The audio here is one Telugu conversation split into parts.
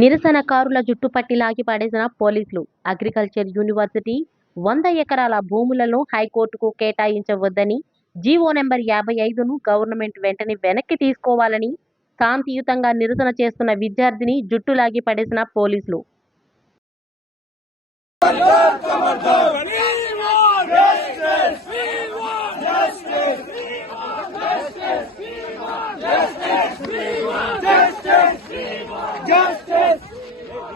నిరసనకారుల జుట్టుపట్టి లాగి పడేసిన పోలీసులు అగ్రికల్చర్ యూనివర్సిటీ వంద ఎకరాల భూములను హైకోర్టుకు కేటాయించవద్దని జీవో నెంబర్ యాభై ఐదును గవర్నమెంట్ వెంటనే వెనక్కి తీసుకోవాలని శాంతియుతంగా నిరసన చేస్తున్న విద్యార్థిని జుట్టులాగి పడేసిన పోలీసులు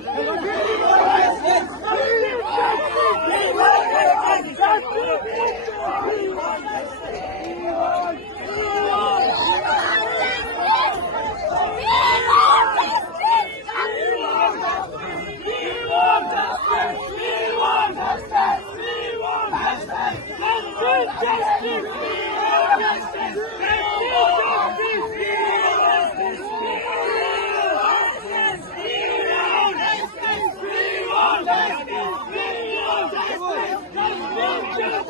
Hello. Yeah.